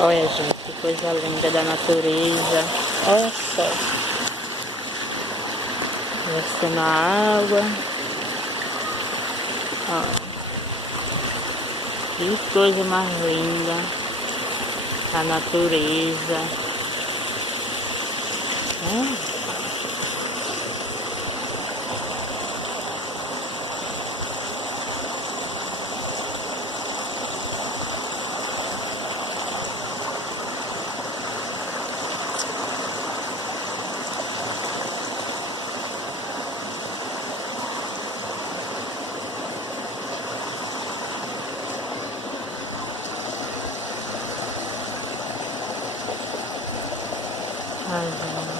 Olha, gente, que coisa linda da natureza. Olha só. Descendo a água. Ó. Que coisa mais linda. A natureza. Ai, gente.